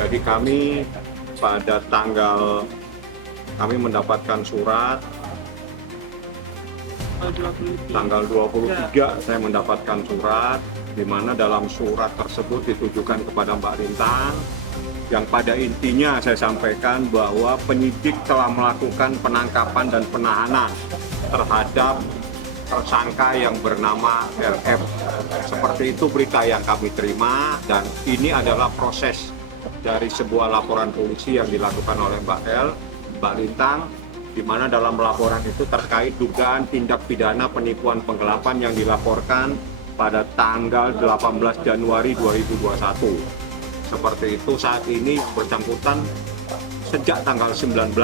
Jadi pada kami mendapatkan surat tanggal 23 saya mendapatkan surat di mana dalam surat tersebut ditujukan kepada Mbak Lintang yang pada intinya saya sampaikan bahwa penyidik telah melakukan penangkapan dan penahanan terhadap tersangka yang bernama LM. Seperti itu berita yang kami terima dan ini adalah proses dari sebuah laporan polisi yang dilakukan oleh Mbak Lintang, di mana dalam laporan itu terkait dugaan tindak pidana penipuan penggelapan yang dilaporkan pada tanggal 18 Januari 2021. Seperti itu saat ini yang bersangkutan sejak tanggal 19.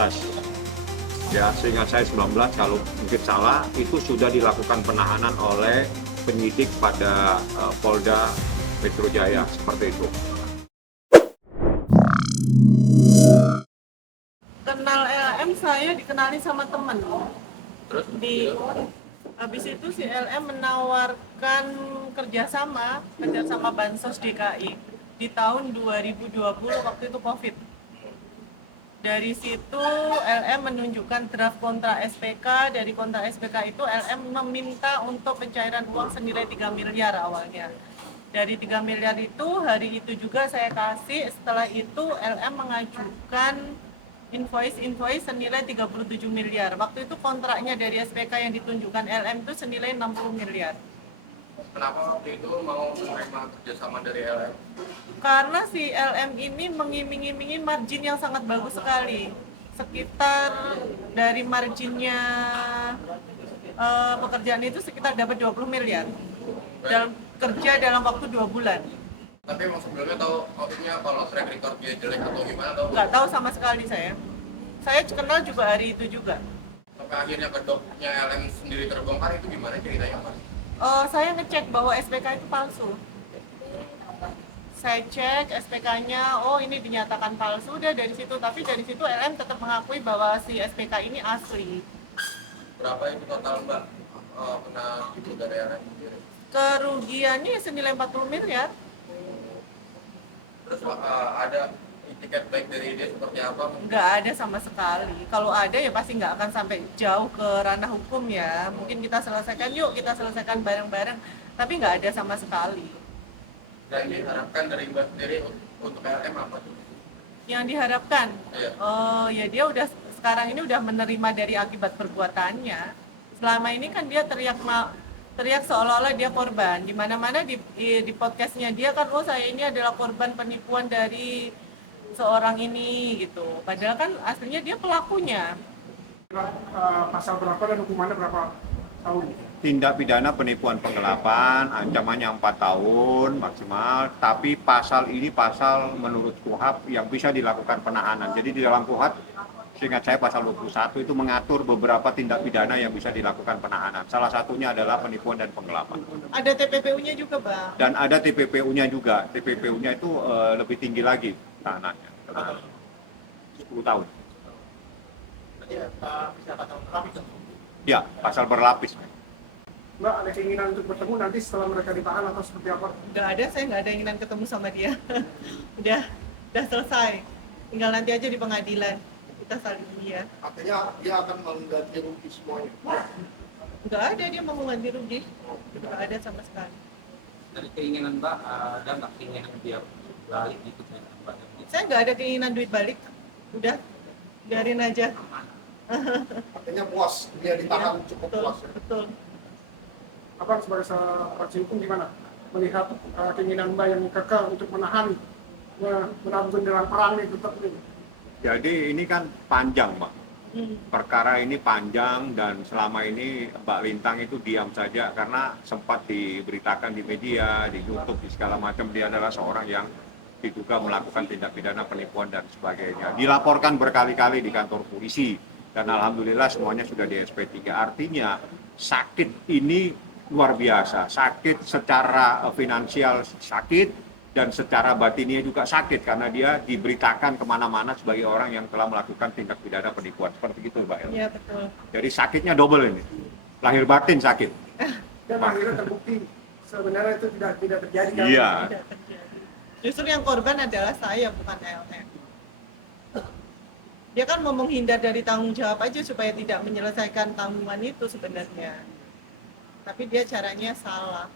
Ya, sehingga saya 19 kalau mungkin salah, itu sudah dilakukan penahanan oleh penyidik pada Polda Metro Jaya, seperti itu. Kenal LM saya dikenali sama temen. Terus Habis itu si LM menawarkan kerjasama Bansos DKI di tahun 2020 waktu itu COVID. Dari situ LM menunjukkan draft kontrak SPK. Dari kontrak SPK itu LM meminta untuk pencairan uang senilai 3 miliar awalnya. Dari 3 miliar itu hari itu juga saya kasih. Setelah itu LM mengajukan invoice senilai 37 miliar. Waktu itu kontraknya dari SPK yang ditunjukkan LM itu senilai 60 miliar. kenapa waktu itu mau menerima kerjasama dari LM? Karena si LM ini mengiming-imingi margin yang sangat bagus sekali. Sekitar dari marginnya pekerjaan itu sekitar dapat 20 miliar dalam waktu 2 bulan. Tapi emang sebelumnya tahu maksudnya kalau track record dia jelek atau gimana tahu? Nggak tahu sama sekali saya. Saya kenal juga hari itu juga. Sampai akhirnya kedoknya LM sendiri terbongkar itu gimana ceritanya Mas? Saya ngecek bahwa SPK itu palsu. Saya cek SPK-nya, oh ini dinyatakan palsu, udah dari situ. Tapi dari situ LM tetap mengakui bahwa si SPK ini asli. Berapa itu total Mbak kena itu dari LM sendiri? Kerugiannya senilai 40 miliar. Terus ada tiket baik dari dia seperti apa? Nggak ada sama sekali. Kalau ada ya pasti nggak akan sampai jauh ke ranah hukum ya. Mungkin kita selesaikan bareng-bareng. Tapi nggak ada sama sekali. Dan diharapkan dari Mbak sendiri untuk LM apa tuh? Yang diharapkan, Iya. oh ya dia sekarang ini udah menerima dari akibat perbuatannya. Selama ini kan dia teriak seolah-olah dia korban. Di mana-mana di podcastnya dia kan, oh saya ini adalah korban penipuan dari seorang ini gitu. Padahal kan aslinya dia pelakunya. Pasal berapa dan hukumannya berapa tahun? Tindak pidana penipuan penggelapan, ancamannya 4 tahun maksimal, tapi pasal ini pasal menurut KUHP yang bisa dilakukan penahanan. Jadi di dalam KUHP, seingat saya pasal 21 itu mengatur beberapa tindak pidana yang bisa dilakukan penahanan. Salah satunya adalah penipuan dan penggelapan. Ada TPPU-nya juga, Bang. Dan ada TPPU-nya juga. TPPU-nya itu lebih tinggi lagi tahanannya. 10 tahun. Ya, pasal berlapis. Mbak, ada keinginan untuk bertemu nanti setelah mereka ditahan atau seperti apa? Nggak ada, saya nggak ada keinginan ketemu sama dia. udah selesai. Tinggal nanti aja di pengadilan kita saling dia. Artinya dia akan mengganti rugi semuanya. Nggak ada dia mau mengganti rugi. Nggak ada sama sekali. Dari keinginan Mbak, ada nggak keinginan dia balik gitu Mbak? Saya nggak ada keinginan duit balik. Udah, biarin aja. Artinya puas, dia ditahan cukup Betul, puas ya. betul. Abang sebagai praktisi hukum gimana? Melihat keinginan Mbak yang kekeh untuk menahan menahan genderang perang nih tetap nih. Jadi ini kan panjang, Mbak. Perkara ini panjang dan selama ini Mbak Lintang itu diam saja karena sempat diberitakan di media, di YouTube, di segala macam dia adalah seorang yang diduga melakukan tindak pidana penipuan dan sebagainya. Dilaporkan berkali-kali di kantor polisi dan alhamdulillah semuanya sudah di SP3. Artinya sakit ini luar biasa, sakit secara finansial sakit dan secara batinnya juga sakit karena dia diberitakan kemana-mana sebagai orang yang telah melakukan tindak pidana penipuan seperti itu, Mbak El. Iya, betul. Jadi sakitnya double ini, lahir batin sakit. Dan akhirnya terbukti sebenarnya itu tidak terjadi kan? Iya. Tidak terjadi. Justru yang korban adalah saya, bukan LM. Dia kan mau menghindar dari tanggung jawab aja supaya tidak menyelesaikan tanggungan itu sebenarnya. Tapi dia caranya salah.